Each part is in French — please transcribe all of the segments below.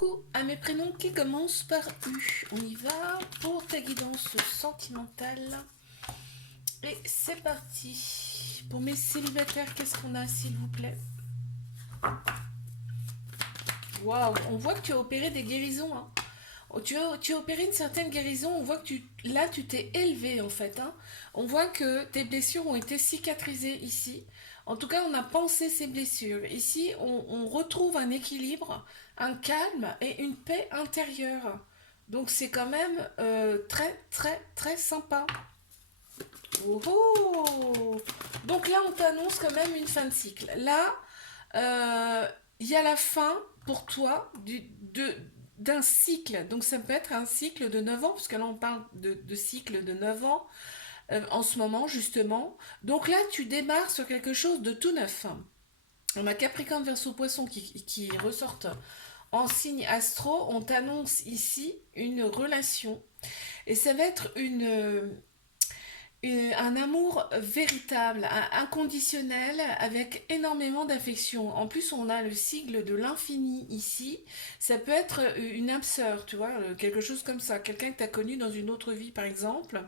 Coucou à mes prénoms qui commencent par U. On y va pour ta guidance sentimentale. Et c'est parti. Pour mes célibataires, qu'est-ce qu'on a s'il vous plaît? Waouh, on voit que tu as opéré des guérisons. Hein. Oh, tu as opéré une certaine guérison. On voit que là, tu t'es élevé en fait. Hein. On voit que tes blessures ont été cicatrisées ici. En tout cas, on a pensé ces blessures. Ici, on retrouve un équilibre, un calme et une paix intérieure. Donc, c'est quand même très, très, très sympa. Oh, oh. Donc là, on t'annonce quand même une fin de cycle. Là, il y a la fin pour toi d'un cycle. Donc ça peut être un cycle de 9 ans, parce que là on parle de cycle de 9 ans en ce moment justement. Donc là tu démarres sur quelque chose de tout neuf. On a Capricorne, Verseau, Poisson qui ressortent en signe astro. On t'annonce ici une relation. Et ça va être un amour véritable, inconditionnel, avec énormément d'affection. En plus, on a le sigle de l'infini ici. Ça peut être une âme sœur, tu vois, quelque chose comme ça. Quelqu'un que tu as connu dans une autre vie, par exemple.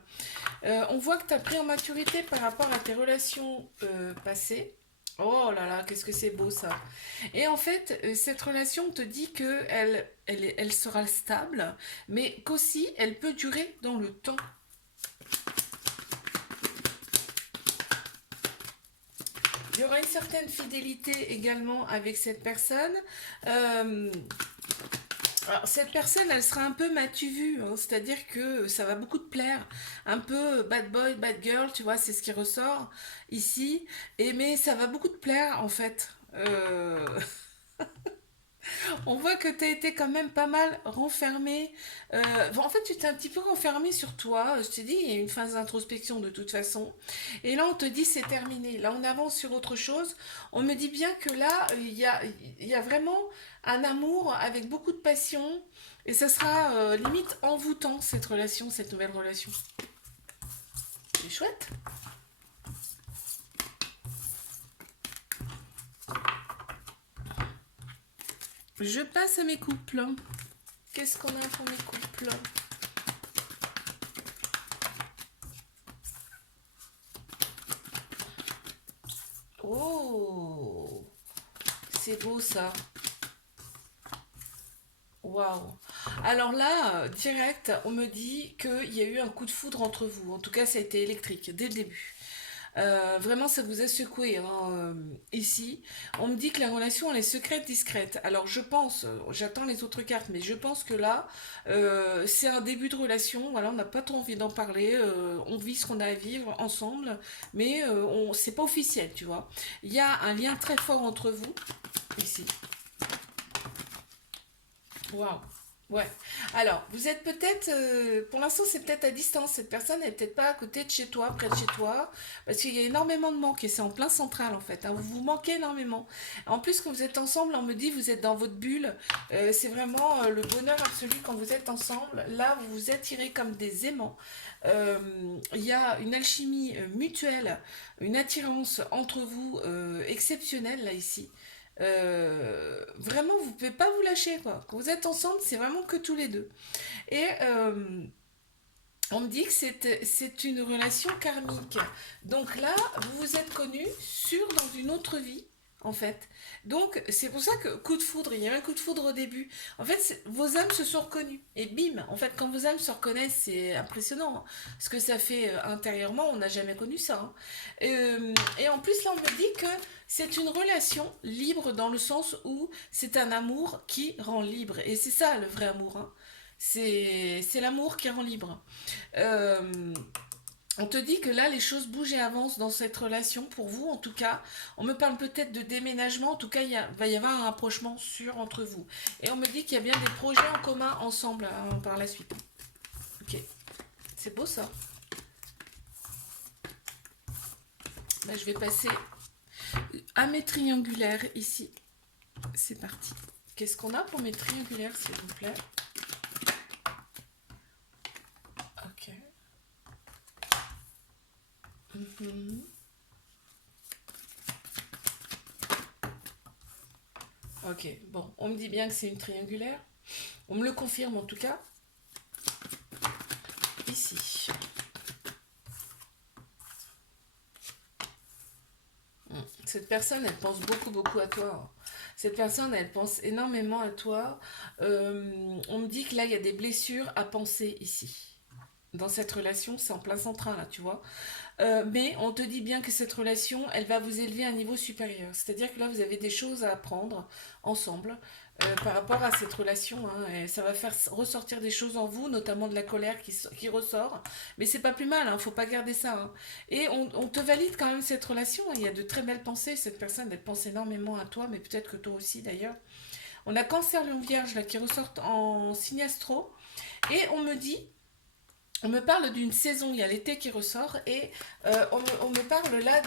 On voit que tu as pris en maturité par rapport à tes relations passées. Oh là là, qu'est-ce que c'est beau ça. Et en fait, cette relation te dit que elle sera stable, mais qu'aussi elle peut durer dans le temps. Il y aura une certaine fidélité également avec cette personne. Euh, alors, cette personne, elle sera un peu m'as-tu vu, hein, c'est-à-dire que ça va beaucoup te plaire. Un peu bad boy, bad girl, tu vois, c'est ce qui ressort ici. Mais ça va beaucoup te plaire en fait. On voit que tu as été quand même pas mal renfermé. En fait, tu t'es un petit peu renfermé sur toi. Je t'ai dit, il y a une phase d'introspection de toute façon. Et là, on te dit, c'est terminé. Là, on avance sur autre chose. On me dit bien que là, il y a vraiment un amour avec beaucoup de passion. Et ça sera limite envoûtant, cette relation, cette nouvelle relation. C'est chouette. Je passe à mes couples. Qu'est-ce qu'on a pour mes couples? Oh, c'est beau ça. Waouh. Alors là, direct, on me dit qu'il y a eu un coup de foudre entre vous. En tout cas, ça a été électrique dès le début. Vraiment, ça vous a secoué hein, ici. On me dit que la relation, elle est secrète, discrète. Alors, je pense, j'attends les autres cartes, mais je pense que là, c'est un début de relation. Voilà, on n'a pas trop envie d'en parler. On vit ce qu'on a à vivre ensemble, mais c'est pas officiel, tu vois. Il y a un lien très fort entre vous ici. Waouh. Ouais. Alors, vous êtes peut-être, pour l'instant, c'est peut-être à distance. Cette personne n'est peut-être pas à côté de chez toi, près de chez toi, parce qu'il y a énormément de manque et c'est en plein central en fait. Hein. Vous vous manquez énormément. En plus, quand vous êtes ensemble, on me dit vous êtes dans votre bulle. C'est vraiment le bonheur absolu quand vous êtes ensemble. Là, vous vous attirez comme des aimants. Euh, Il y a une alchimie mutuelle, une attirance entre vous exceptionnelle là ici. Vraiment, vous pouvez pas vous lâcher quoi. Quand vous êtes ensemble, c'est vraiment que tous les deux. Et on me dit que c'est une relation karmique. Donc là, vous vous êtes connus dans une autre vie, en fait. Donc c'est pour ça que coup de foudre, il y a un coup de foudre au début. En fait, vos âmes se sont reconnues. Et bim, en fait, quand vos âmes se reconnaissent, c'est impressionnant. Hein. Ce que ça fait intérieurement, on n'a jamais connu ça. Hein. Et en plus, là, on me dit que c'est une relation libre dans le sens où c'est un amour qui rend libre. Et c'est ça le vrai amour. Hein. C'est l'amour qui rend libre. Euh, on te dit que là, les choses bougent et avancent dans cette relation, pour vous en tout cas. On me parle peut-être de déménagement, en tout cas, va y avoir un rapprochement sûr entre vous. Et on me dit qu'il y a bien des projets en commun ensemble hein, par la suite. Ok, c'est beau ça. Là, je vais passer à mes triangulaires ici. C'est parti. Qu'est-ce qu'on a pour mes triangulaires, s'il vous plaît? Ok. Mhm. Ok, bon, on me dit bien que c'est une triangulaire. On me le confirme en tout cas, ici. Cette personne, elle pense beaucoup à toi. Cette personne, elle pense énormément à toi. On me dit que là, il y a des blessures à penser ici. Dans cette relation, c'est en plein central, là, tu vois. Mais on te dit bien que cette relation, elle va vous élever à un niveau supérieur. C'est-à-dire que là, vous avez des choses à apprendre ensemble par rapport à cette relation. Hein, et ça va faire ressortir des choses en vous, notamment de la colère qui ressort. Mais c'est pas plus mal, hein, faut pas garder ça. Hein. Et on te valide quand même cette relation. Hein. Il y a de très belles pensées. Cette personne, elle pense énormément à toi, mais peut-être que toi aussi d'ailleurs. On a Cancer, Lion, Vierge là, qui ressortent en signe astro. Et on me parle d'une saison, il y a l'été qui ressort, et on me parle là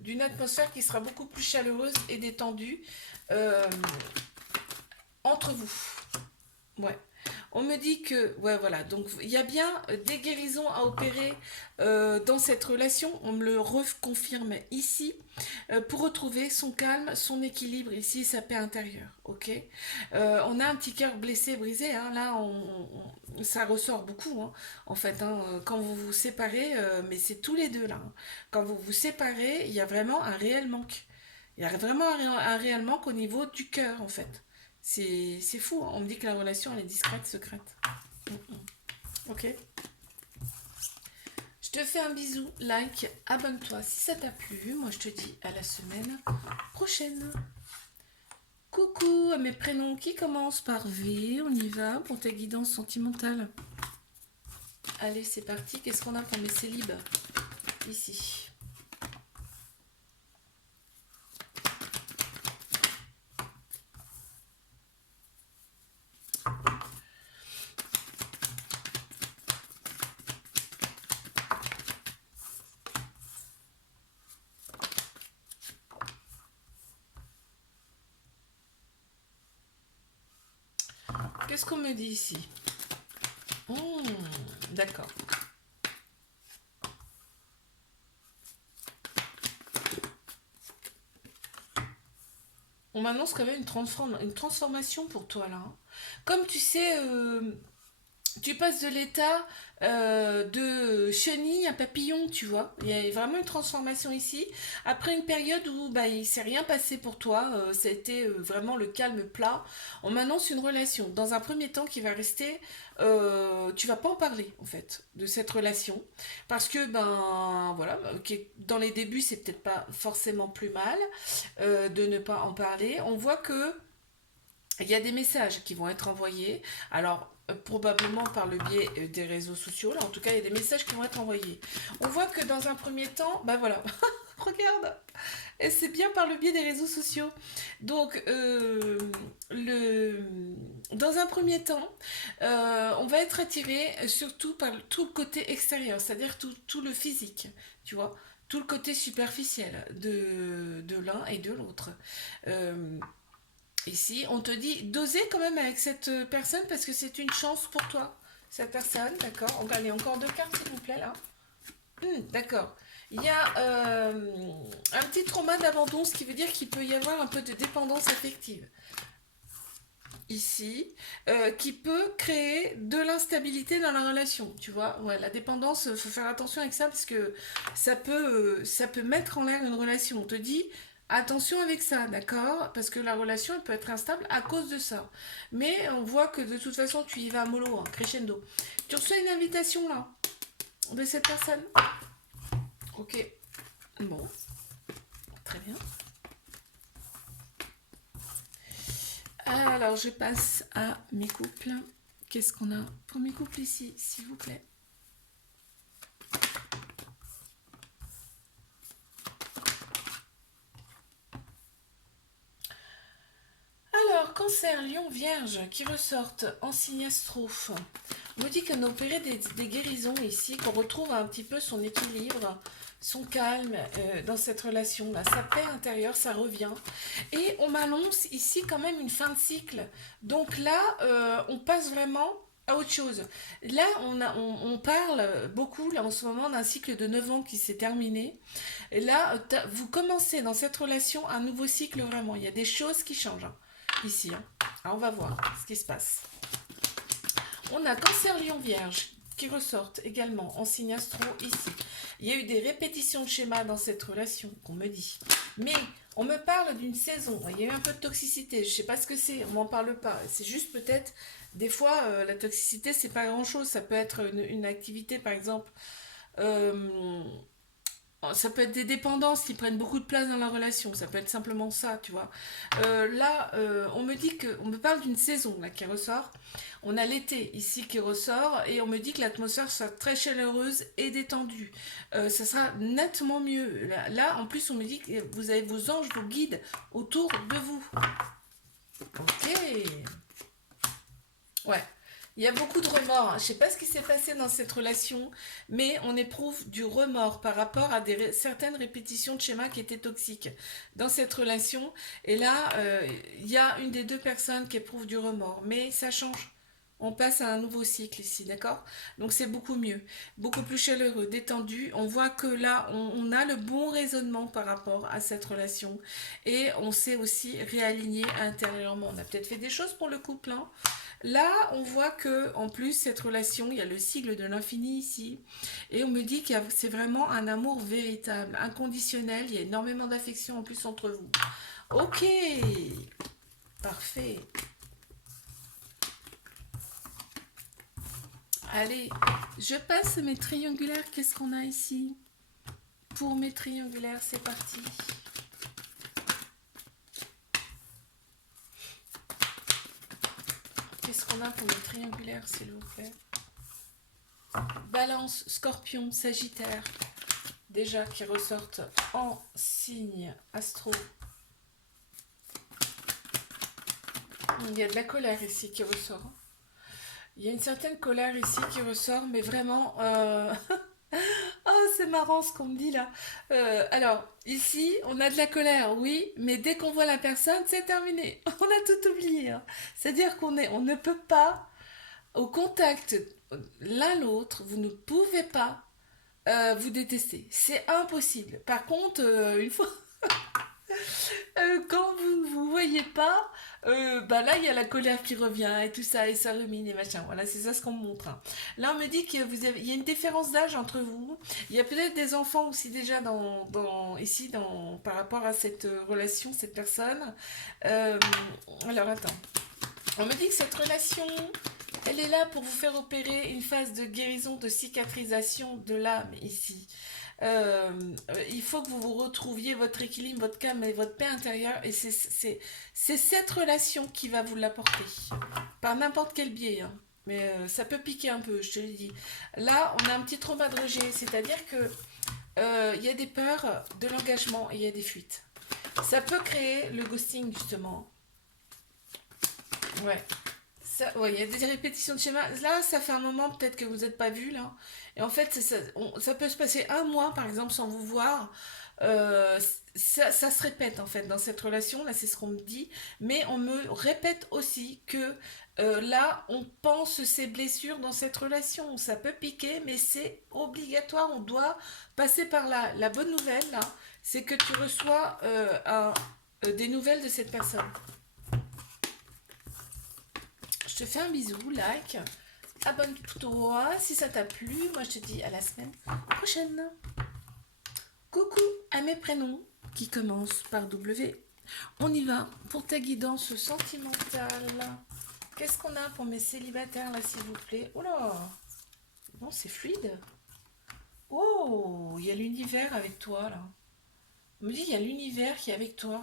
d'une atmosphère qui sera beaucoup plus chaleureuse et détendue euh, entre vous. Ouais. On me dit que, ouais, voilà, donc il y a bien des guérisons à opérer dans cette relation. On me le reconfirme ici pour retrouver son calme, son équilibre ici, sa paix intérieure. Ok. On a un petit cœur blessé, brisé. Hein, là, ça ressort beaucoup. Hein, en fait, hein, quand vous vous séparez, mais c'est tous les deux là. Hein. Quand vous vous séparez, il y a vraiment un réel manque. Il y a vraiment un réel manque au niveau du cœur en fait. C'est fou, hein. On me dit que la relation elle est discrète, secrète. Ok. Je te fais un bisou, like, abonne-toi si ça t'a plu. Moi je te dis à la semaine prochaine. Coucou à mes prénoms qui commencent par V. On y va pour ta guidance sentimentale. Allez, c'est parti. Qu'est-ce qu'on a pour mes célibes ici? Qu'est-ce qu'on me dit ici? D'accord. On m'annonce quand même une transformation pour toi là. Hein. Comme tu sais, tu passes de l'état de chenille à papillon, tu vois. Il y a vraiment une transformation ici. Après une période où bah, il ne s'est rien passé pour toi, ça a été vraiment le calme plat. On m'annonce une relation, dans un premier temps, qui va rester... tu vas pas en parler, en fait, de cette relation. Parce que, ben, voilà, dans les débuts, c'est peut-être pas forcément plus mal de ne pas en parler. On voit que il y a des messages qui vont être envoyés. Alors, probablement par le biais des réseaux sociaux. Là, en tout cas, il y a des messages qui vont être envoyés. On voit que dans un premier temps, ben voilà, regarde, et c'est bien par le biais des réseaux sociaux. Donc, dans un premier temps, on va être attiré surtout par tout le côté extérieur, c'est-à-dire tout le physique, tu vois, tout le côté superficiel de l'un et de l'autre. Euh, Ici, on te dit d'oser quand même avec cette personne parce que c'est une chance pour toi, cette personne, d'accord? On va aller encore deux cartes, s'il vous plaît, là. D'accord. Il y a un petit trauma d'abandon, ce qui veut dire qu'il peut y avoir un peu de dépendance affective. Ici, qui peut créer de l'instabilité dans la relation, tu vois. Ouais, la dépendance, il faut faire attention avec ça parce que ça peut mettre en l'air une relation. On te dit, attention avec ça, d'accord? Parce que la relation, elle peut être instable à cause de ça. Mais on voit que de toute façon, tu y vas mollo, hein, crescendo. Tu reçois une invitation, là, de cette personne. Ok. Bon, très bien. Alors, je passe à mes couples. Qu'est-ce qu'on a pour mes couples ici, s'il vous plaît? Alors, Cancer, Lion, Vierge, qui ressortent en signe astrophe. On me dit qu'on a opéré des guérisons ici, qu'on retrouve un petit peu son équilibre, son calme dans cette relation-là. Sa paix intérieure, ça revient. Et on m'annonce ici quand même une fin de cycle. Donc là, on passe vraiment à autre chose. Là, on parle beaucoup là, en ce moment d'un cycle de 9 ans qui s'est terminé. Et là, vous commencez dans cette relation un nouveau cycle vraiment. Il y a des choses qui changent hein, ici. Hein. Alors, on va voir ce qui se passe. On a Cancer, Lion, Vierge qui ressortent également en signe astro ici. Il y a eu des répétitions de schémas dans cette relation qu'on me dit. Mais on me parle d'une saison. Il y a eu un peu de toxicité. Je ne sais pas ce que c'est. On m'en parle pas. C'est juste peut-être des fois la toxicité c'est pas grand-chose. Ça peut être une activité par exemple. euh, Ça peut être des dépendances qui prennent beaucoup de place dans la relation. Ça peut être simplement ça, tu vois. Là, on me dit que, on me parle d'une saison là qui ressort. On a l'été ici qui ressort et on me dit que l'atmosphère sera très chaleureuse et détendue. Ça sera nettement mieux. Là, en plus, on me dit que vous avez vos anges, vos guides autour de vous. Ok. Ouais. Il y a beaucoup de remords. Je ne sais pas ce qui s'est passé dans cette relation, mais on éprouve du remords par rapport à certaines répétitions de schémas qui étaient toxiques dans cette relation. Et là, il y a une des deux personnes qui éprouve du remords, mais ça change. On passe à un nouveau cycle ici, d'accord? Donc c'est beaucoup mieux, beaucoup plus chaleureux, détendu. On voit que là, on a le bon raisonnement par rapport à cette relation et on s'est aussi réaligné intérieurement. On a peut-être fait des choses pour le couple, hein. Là, on voit que en plus cette relation, il y a le sigle de l'infini ici, et on me dit que c'est vraiment un amour véritable, inconditionnel. Il y a énormément d'affection en plus entre vous. Ok, parfait. Allez, je passe mes triangulaires. Qu'est-ce qu'on a ici? Pour mes triangulaires, c'est parti. Qu'est-ce qu'on a pour mes triangulaires, s'il vous plaît? Balance, Scorpion, Sagittaire, déjà qui ressortent en signe astro. Il y a de la colère ici qui ressort. Il y a une certaine colère ici qui ressort, mais vraiment... Oh, c'est marrant ce qu'on me dit là. Alors, ici, on a de la colère, oui, mais dès qu'on voit la personne, c'est terminé. On a tout oublié, hein. C'est-à-dire on ne peut pas, au contact l'un l'autre, vous ne pouvez pas vous détester. C'est impossible. Par contre, une fois, quand vous ne vous voyez pas, bah là il y a la colère qui revient et tout ça et ça rumine et machin. Voilà, c'est ça ce qu'on me montre, hein. Là on me dit que il y a une différence d'âge entre vous. Il y a peut-être des enfants aussi déjà ici par rapport à cette relation, cette personne. Euh, alors attends. On me dit que cette relation, elle est là pour vous faire opérer une phase de guérison, de cicatrisation de l'âme ici. Euh, il faut que vous vous retrouviez votre équilibre, votre calme et votre paix intérieure. Et c'est cette relation qui va vous l'apporter. Par n'importe quel biais, hein. Mais ça peut piquer un peu, je te le dis. Là, on a un petit trauma de rejet. C'est-à-dire que il y a des peurs de l'engagement et il y a des fuites. Ça peut créer le ghosting, justement. Ouais. Ça, ouais, il y a des répétitions de schémas. Là, ça fait un moment peut-être que vous n'êtes pas vus là. Et en fait, ça peut se passer un mois, par exemple, sans vous voir. Euh, ça se répète en fait dans cette relation, là c'est ce qu'on me dit, mais on me répète aussi que là on pense ces blessures dans cette relation, ça peut piquer, mais c'est obligatoire, on doit passer par là. La bonne nouvelle là, c'est que tu reçois des nouvelles de cette personne. Je te fais un bisou, like, abonne-toi si ça t'a plu. Moi, je te dis à la semaine prochaine. Coucou à mes prénoms qui commencent par W. On y va pour ta guidance sentimentale. Qu'est-ce qu'on a pour mes célibataires là, s'il vous plaît? Oh là, non, c'est fluide. Oh, il y a l'univers avec toi là. On me dit il y a l'univers qui est avec toi.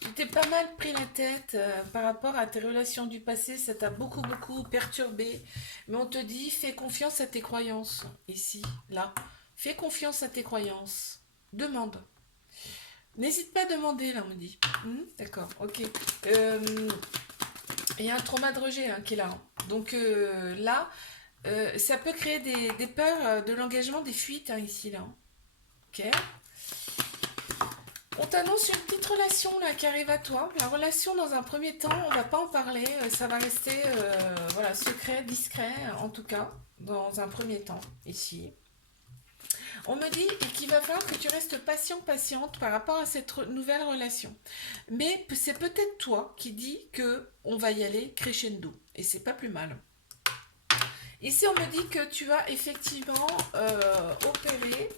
Tu t'es pas mal pris la tête par rapport à tes relations du passé, ça t'a beaucoup perturbé. Mais on te dit, fais confiance à tes croyances. Ici, là. Fais confiance à tes croyances. Demande. N'hésite pas à demander, là, on me dit. D'accord, ok. Il y a un trauma de rejet hein, qui est là, hein. Donc là, ça peut créer des peurs de l'engagement, des fuites hein, ici, là. Ok. On t'annonce une petite relation là qui arrive à toi. La relation dans un premier temps, on va pas en parler, ça va rester voilà, secret, discret en tout cas, dans un premier temps ici. On me dit qu'il va falloir que tu restes patiente par rapport à cette nouvelle relation. Mais c'est peut-être toi qui dis que on va y aller crescendo. Et c'est pas plus mal. Ici, on me dit que tu vas effectivement opérer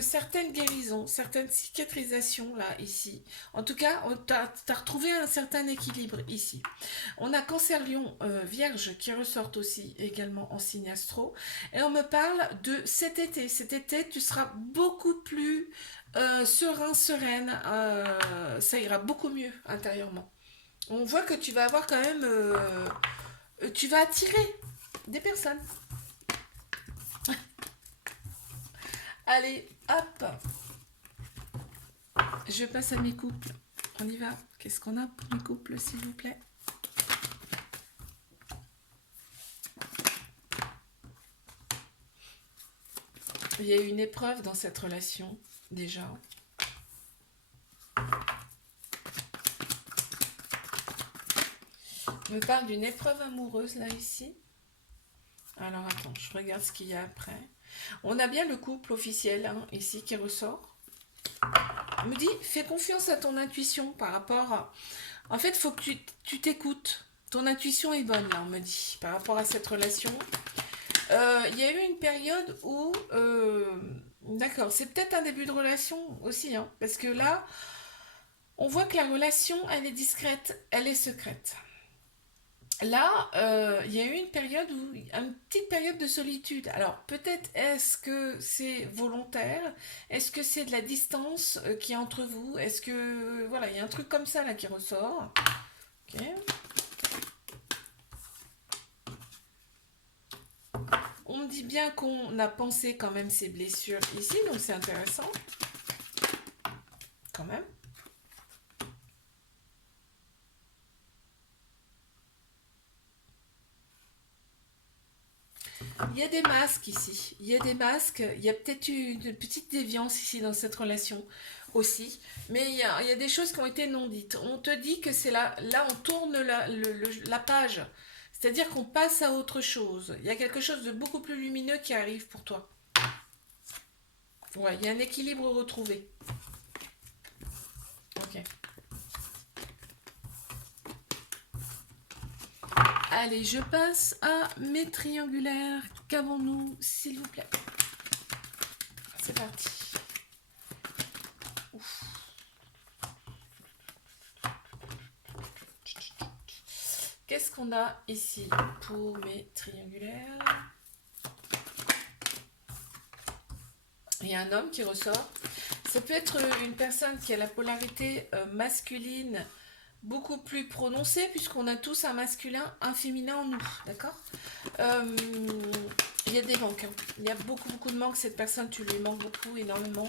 certaines guérisons, certaines cicatrisations là, ici. En tout cas, tu as retrouvé un certain équilibre ici. On a Cancer, Lion, Vierge qui ressortent aussi également en signe astro. Et on me parle de cet été. Cet été, tu seras beaucoup plus serein, sereine. Ça ira beaucoup mieux intérieurement. On voit que tu vas avoir quand même... tu vas attirer des personnes. Allez, hop. Je passe à mes couples. On y va. Qu'est-ce qu'on a pour mes couples, s'il vous plaît? Il y a eu une épreuve dans cette relation, déjà. On me parle d'une épreuve amoureuse, là, ici. Alors, attends, je regarde ce qu'il y a après. On a bien le couple officiel, hein, ici, qui ressort. On me dit, fais confiance à ton intuition par rapport à... En fait, il faut que tu t'écoutes. Ton intuition est bonne, là, on me dit, par rapport à cette relation. Il y a eu une période où... D'accord, c'est peut-être un début de relation aussi, hein, parce que là, on voit que la relation, elle est discrète, elle est secrète. Là, il y a eu une période où, une petite période de solitude. Alors, peut-être est-ce que c'est volontaire? Est-ce que c'est de la distance qui est entre vous? Est-ce que, voilà, il y a un truc comme ça là qui ressort. Ok. On me dit bien qu'on a pensé quand même ces blessures ici, donc c'est intéressant. Quand même. Il y a des masques ici. Il y a des masques. Il y a peut-être une petite déviance ici dans cette relation aussi. Mais il y a des choses qui ont été non dites. On te dit que c'est là, là on tourne la page. C'est-à-dire qu'on passe à autre chose. Il y a quelque chose de beaucoup plus lumineux qui arrive pour toi. Ouais, il y a un équilibre retrouvé. Ok. Allez, je passe à mes triangulaires. Qu'avons-nous, s'il vous plaît? C'est parti. Ouf. Qu'est-ce qu'on a ici pour mes triangulaires? Il y a un homme qui ressort. Ça peut être une personne qui a la polarité masculine beaucoup plus prononcée, puisqu'on a tous un masculin, un féminin en nous, d'accord? Il y a des manques, hein. Il y a beaucoup de manques. Cette personne, tu lui manques beaucoup, énormément.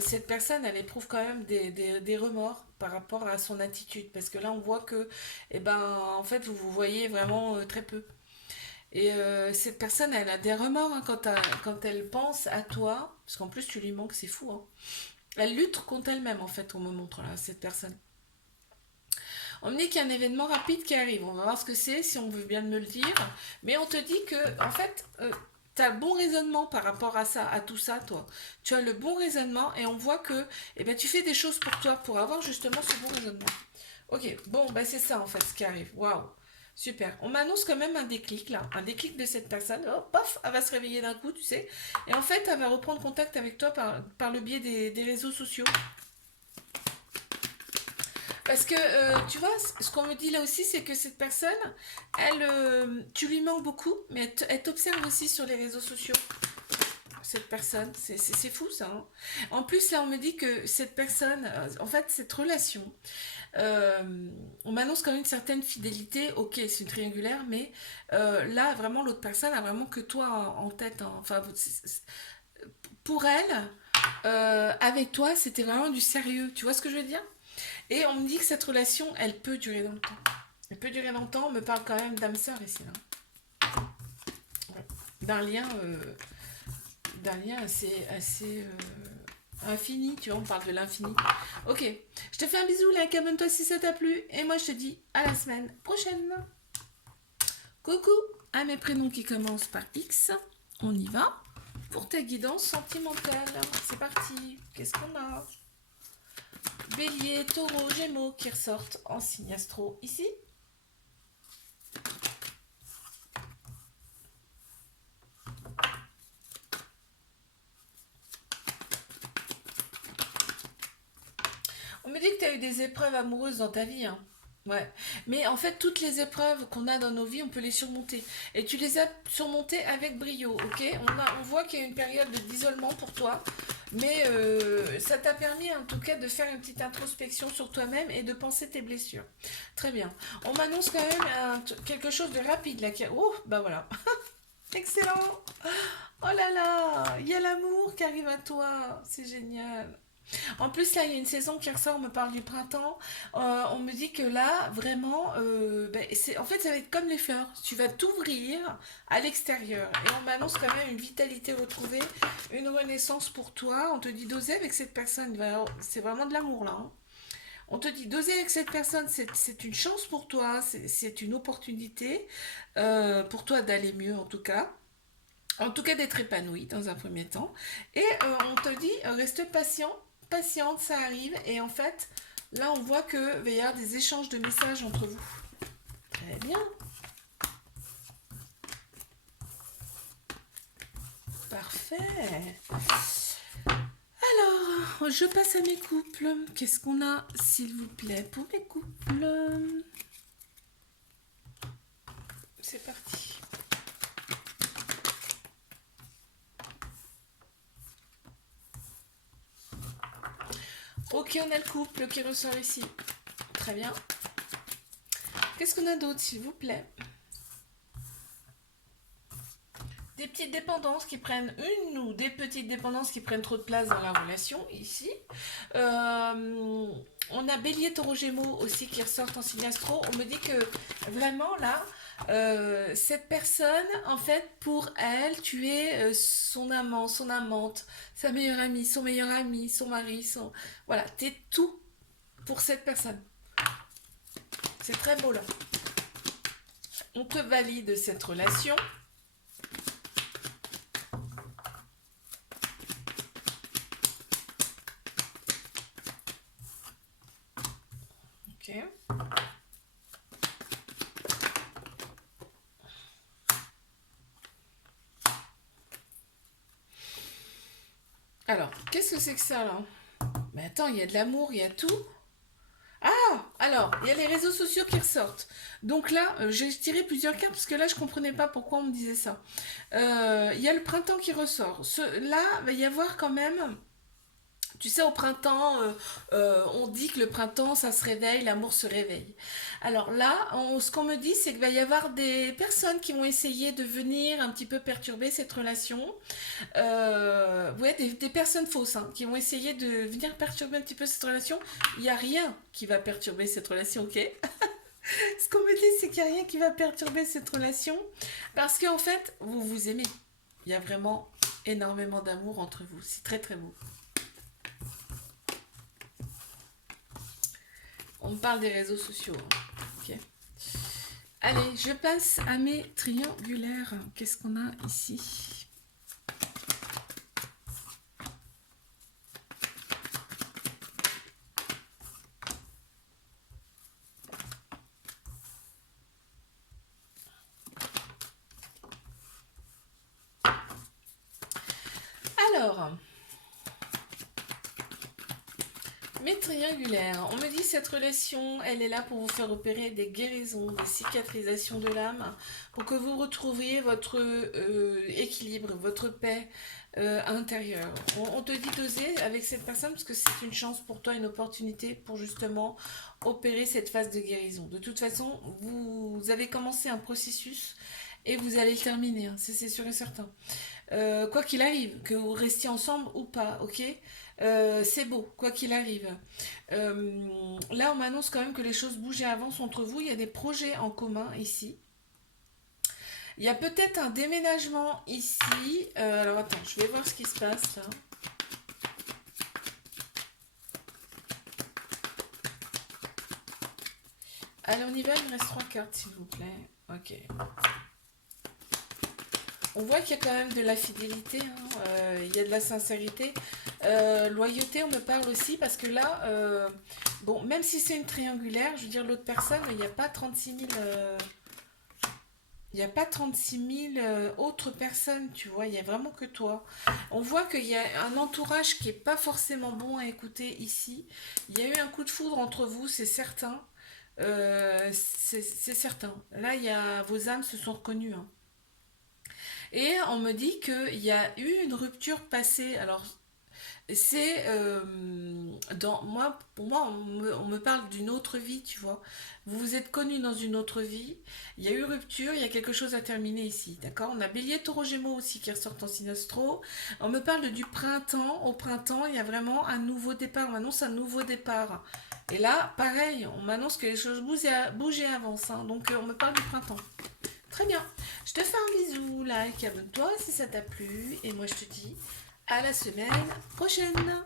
Cette personne, elle éprouve quand même des remords par rapport à son attitude, parce que là, on voit que, eh ben, en fait, vous vous voyez vraiment très peu. Et cette personne, elle a des remords hein, quand elle pense à toi, parce qu'en plus, tu lui manques, c'est fou, hein. Elle lutte contre elle-même, en fait, on me montre là, cette personne. On me dit qu'il y a un événement rapide qui arrive. On va voir ce que c'est, si on veut bien me le dire. Mais on te dit que, en fait, tu as le bon raisonnement par rapport à ça, à tout ça, toi. Tu as le bon raisonnement et on voit que eh ben, tu fais des choses pour toi, pour avoir justement ce bon raisonnement. Ok, bon, bah c'est ça, en fait, ce qui arrive. Waouh, super. On m'annonce quand même un déclic, là. Un déclic de cette personne. Oh, paf, elle va se réveiller d'un coup, tu sais. Et en fait, elle va reprendre contact avec toi par le biais des réseaux sociaux. Parce que, tu vois, ce qu'on me dit là aussi, c'est que cette personne, elle, tu lui manques beaucoup, mais elle t'observe aussi sur les réseaux sociaux. Cette personne, c'est fou ça, hein. En plus, là, on me dit que cette personne, en fait, cette relation, on m'annonce quand même une certaine fidélité. Ok, c'est une triangulaire, mais là, vraiment, l'autre personne a vraiment que toi en tête, hein. Enfin, pour elle, avec toi, c'était vraiment du sérieux. Tu vois ce que je veux dire? Et on me dit que cette relation, elle peut durer dans le temps. Elle peut durer dans le temps. On me parle quand même d'âme sœur ici. Ouais. D'un lien assez infini. Tu vois, on parle de l'infini. Ok. Je te fais un bisou, like, abonne-toi si ça t'a plu. Et moi, je te dis à la semaine prochaine. Coucou à mes prénoms qui commencent par X. On y va. pour ta guidance sentimentale. C'est parti. Qu'est-ce qu'on a? Bélier, taureau, gémeaux qui ressortent en signe astro ici. On me dit que tu as eu des épreuves amoureuses dans ta vie, hein. Ouais. Mais en fait, toutes les épreuves qu'on a dans nos vies, on peut les surmonter. Et tu les as surmontées avec brio, ok? On voit qu'il y a une période d'isolement pour toi. Mais ça t'a permis en tout cas de faire une petite introspection sur toi-même et de penser tes blessures. Très bien. On m'annonce quand même quelque chose de rapide là. Oh, bah voilà. Excellent. Oh là là, il y a l'amour qui arrive à toi. C'est génial. En plus, là, il y a une saison qui ressort, on me parle du printemps. On me dit que là, vraiment, en fait, ça va être comme les fleurs. Tu vas t'ouvrir à l'extérieur. Et on m'annonce quand même une vitalité retrouvée, une renaissance pour toi. On te dit d'oser avec cette personne. C'est vraiment de l'amour, là, hein. On te dit d'oser avec cette personne, c'est une chance pour toi, c'est une opportunité pour toi d'aller mieux, en tout cas d'être épanoui dans un premier temps. Et on te dit, reste patient, patiente, ça arrive. Et en fait, là, on voit que va y avoir des échanges de messages entre vous. Très bien. Parfait. Alors, je passe à mes couples. Qu'est-ce qu'on a, s'il vous plaît, pour mes couples? C'est parti. Ok, on a le couple qui ressort ici. Très bien. Qu'est-ce qu'on a d'autre, s'il vous plaît? Des petites dépendances qui prennent ou des petites dépendances qui prennent trop de place dans la relation, ici. On a Bélier, Taureau, Gémeaux aussi qui ressortent en signe astro. On me dit que vraiment là, cette personne, en fait, pour elle, tu es son amant, son amante, sa meilleure amie, son meilleur ami, son mari, Voilà, t'es tout pour cette personne. C'est très beau là. On te valide cette relation. Ok. Alors, qu'est-ce que c'est que ça là? Mais attends, il y a de l'amour, il y a tout. Ah, alors, il y a les réseaux sociaux qui ressortent. Donc là, j'ai tiré plusieurs cartes parce que là, je comprenais pas pourquoi on me disait ça. Il y a le printemps qui ressort. Là, il va y avoir quand même. Tu sais, au printemps, on dit que le printemps, ça se réveille, l'amour se réveille. Alors là, ce qu'on me dit, c'est qu'il va y avoir des personnes qui vont essayer de venir un petit peu perturber cette relation. Ouais, des personnes fausses hein, qui vont essayer de venir perturber un petit peu cette relation. Il n'y a rien qui va perturber cette relation, ok? Ce qu'on me dit, c'est qu'il n'y a rien qui va perturber cette relation. Parce qu'en fait, vous vous aimez. Il y a vraiment énormément d'amour entre vous. C'est très très beau. On me parle des réseaux sociaux. Hein. Ok. Allez, je passe à mes triangulaires. Qu'est-ce qu'on a ici? Alors, mes triangulaires, on me dit cette relation, elle est là pour vous faire opérer des guérisons, des cicatrisations de l'âme, pour que vous retrouviez votre équilibre, votre paix intérieure. On te dit d'oser avec cette personne parce que c'est une chance pour toi, une opportunité pour justement opérer cette phase de guérison. De toute façon, vous avez commencé un processus et vous allez le terminer, hein, c'est sûr et certain. Quoi qu'il arrive, que vous restiez ensemble ou pas, ok? C'est beau, quoi qu'il arrive. Là, on m'annonce quand même que les choses bougent et avancent entre vous. Il y a des projets en commun ici. Il y a peut-être un déménagement ici. Alors attends, je vais voir ce qui se passe là. Allez, on y va, il me reste 3 cartes s'il vous plaît. Ok. On voit qu'il y a quand même de la fidélité, hein, il y a de la sincérité. Loyauté, on me parle aussi parce que là, bon, même si c'est une triangulaire, je veux dire, l'autre personne, il n'y a pas 36 000, il n'y a pas 36 000 autres personnes, tu vois, il y a vraiment que toi. On voit qu'il y a un entourage qui est pas forcément bon à écouter ici. Il y a eu un coup de foudre entre vous, c'est certain. C'est certain. Là, vos âmes se sont reconnues, hein. Et on me dit qu'il y a eu une rupture passée. Alors, c'est pour moi, on me parle d'une autre vie, tu vois. Vous vous êtes connus dans une autre vie. Il y a eu rupture, il y a quelque chose à terminer ici, d'accord. On a Bélier, Taureau, Gémeaux aussi qui ressortent en Sinastro. On me parle du printemps. Au printemps, il y a vraiment un nouveau départ. On m'annonce un nouveau départ. Et là, pareil, on m'annonce que les choses bougent et avancent, hein. Donc, on me parle du printemps. Très bien. Je te fais un bisou, like, abonne-toi si ça t'a plu. Et moi, je te dis à la semaine prochaine.